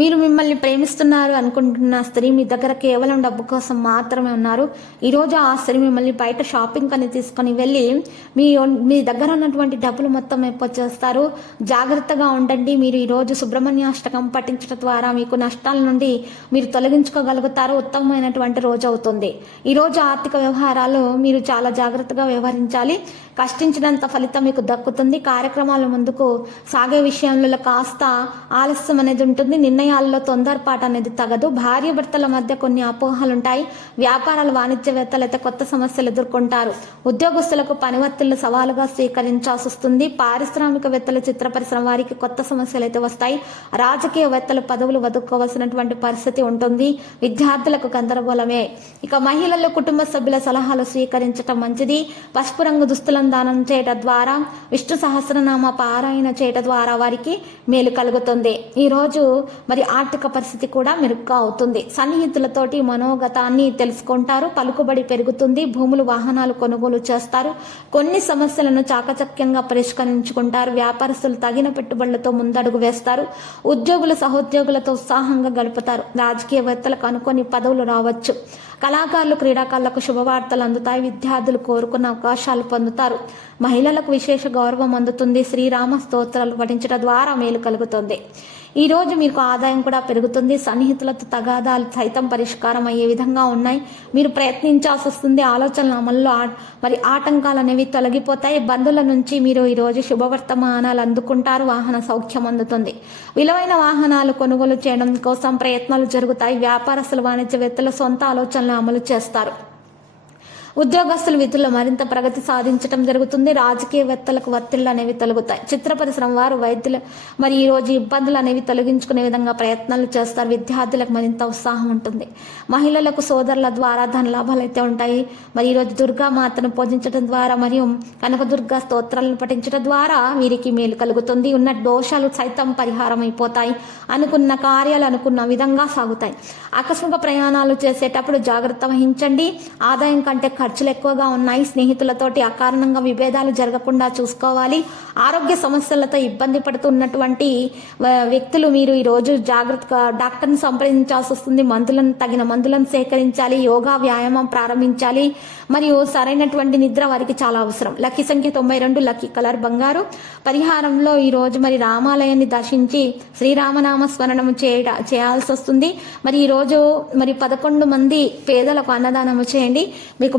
మీరు మిమ్మల్ని ప్రేమిస్తున్నారు అనుకుంటున్న స్త్రీ మీ దగ్గర కేవలం డబ్బు కోసం మాత్రమే ఉన్నారు. ఈరోజు ఆ స్త్రీ మిమ్మల్ని బయట షాపింగ్ అని తీసుకొని వెళ్ళి మీ మీ దగ్గర ఉన్నటువంటి డబ్బులు మొత్తం ఎప్పొచ్చేస్తారు జాగ్రత్తగా ఉండండి. మీరు ఈరోజు సుబ్రహ్మణ్యాష్టకం పఠించడం ద్వారా మీకు నష్టాల నుండి మీరు తొలగించుకోగలుగుతారు. ఉత్తమమైనటువంటి రోజు అవుతుంది. ఈరోజు ఆర్థిక వ్యవహారాలు మీరు చాలా జాగ్రత్తగా వ్యవహరించాలి. కష్టించినంత ఫలితం మీకు దక్కుతుంది. కార్యక్రమాల ముందుకు సాగే విషయంలో కాస్త ఆలస్యం అనేది ఉంటుంది. నిన్న నిర్ణయాల్లో తొందరపాటు అనేది తగదు. భార్య భర్తల మధ్య కొన్ని అపోహలు ఉంటాయి వ్యాపారాలు వాణిజ్యవేత్తలు అయితే కొత్త సమస్యలు ఎదుర్కొంటారు. ఉద్యోగస్తులకు పని ఒత్తిళ్ళు సవాలుగా స్వీకరించాల్సి వస్తుంది పారిశ్రామికవేత్తలు చిత్ర పరిశ్రమ వారికి కొత్త సమస్యలు అయితే వస్తాయి. రాజకీయవేత్తలు పదవులు వదుకోవాల్సినటువంటి పరిస్థితి ఉంటుంది. విద్యార్థులకు గందరగోళమే. ఇక మహిళలు కుటుంబ సభ్యుల సలహాలు స్వీకరించటం మంచిది. పసుపు రంగు దుస్తులను దానం చేయటం ద్వారా విష్ణు సహస్రనామ పారాయణ చేయటం ద్వారా వారికి మేలు కలుగుతుంది. ఈరోజు మరి ఆర్థిక పరిస్థితి కూడా మెరుగ్గా అవుతుంది. సన్నిహితులతోటి మనోగతాన్ని తెలుసుకుంటారు. పలుకుబడి పెరుగుతుంది. భూములు వాహనాలు కొనుగోలు చేస్తారు. కొన్ని సమస్యలను చాకచక్యంగా పరిష్కరించుకుంటారు. వ్యాపారస్తులు తగిన పెట్టుబడులతో ముందడుగు వేస్తారు. ఉద్యోగులు సహోద్యోగులతో ఉత్సాహంగా గడుపుతారు. రాజకీయవేత్తలకు అనుకొని పదవులు రావచ్చు. కళాకారులు క్రీడాకారులకు శుభవార్తలు అందుతాయి. విద్యార్థులు కోరుకున్న అవకాశాలు పొందుతారు. మహిళలకు విశేష గౌరవం అందుతుంది. శ్రీరామ స్తోత్రాలు పఠించడం ద్వారా మేలు కలుగుతుంది. ఈ రోజు మీకు ఆదాయం కూడా పెరుగుతుంది. సన్నిహితులతో తగాదాలు సైతం పరిష్కారం అయ్యే విధంగా ఉన్నాయి. మీరు ప్రయత్నించాల్సి వస్తుంది. ఆలోచనల అమల్లో ఆ- మరి ఆటంకాలు అనేవి తొలగిపోతాయి. బంధువుల నుంచి మీరు ఈరోజు శుభవర్తమానాలు అందుకుంటారు. వాహన సౌఖ్యం అందుతుంది. విలువైన వాహనాలు కొనుగోలు చేయడం కోసం ప్రయత్నాలు జరుగుతాయి. వ్యాపారస్తులు వాణిజ్యవేత్తలు సొంత ఆలోచనలు అమలు చేస్తారు. ఉద్యోగస్తులు విధుల్లో మరింత ప్రగతి సాధించడం జరుగుతుంది. రాజకీయవేత్తలకు వత్తిళ్ళు అనేవి తొలగుతాయి. చిత్ర పరిశ్రమ వారు వైద్యులు మరి ఈ రోజు ఇబ్బందులు అనేవి తొలగించుకునే విధంగా ప్రయత్నాలు చేస్తారు. విద్యార్థులకు మరింత ఉత్సాహం ఉంటుంది. మహిళలకు సోదరుల ద్వారా ధన లాభాలు అయితే ఉంటాయి. మరి ఈ రోజు దుర్గా మాతను పూజించడం ద్వారా మరియు కనకదుర్గా స్తోత్రాలను పఠించడం ద్వారా వీరికి మేలు కలుగుతుంది. ఉన్న దోషాలు సైతం పరిహారం అయిపోతాయి అనుకున్న కార్యాలు అనుకున్న విధంగా సాగుతాయి. ఆకస్మిక ప్రయాణాలు చేసేటప్పుడు జాగ్రత్త వహించండి. ఆదాయం కంటే ఖర్చులు ఎక్కువగా ఉన్నాయి. స్నేహితులతోటి అకారణంగా విభేదాలు జరగకుండా చూసుకోవాలి. ఆరోగ్య సమస్యలతో ఇబ్బంది పడుతున్నటువంటి వ్యక్తులు మీరు ఈరోజు జాగ్రత్తగా డాక్టర్ని సంప్రదించాల్సి వస్తుంది. మందులను తగిన మందులను సేకరించాలి. యోగా వ్యాయామం ప్రారంభించాలి. మరియు సరైనటువంటి నిద్ర వారికి చాలా అవసరం. లక్కీ సంఖ్య తొంభై రెండు లక్కీ కలర్ బంగారు. పరిహారంలో ఈరోజు మరి రామాలయాన్ని దర్శించి శ్రీరామనామ స్మరణం చేయ చేయాల్సి వస్తుంది. మరి ఈ రోజు మరి పదకొండు మంది పేదలకు అన్నదానము చేయండి. మీకు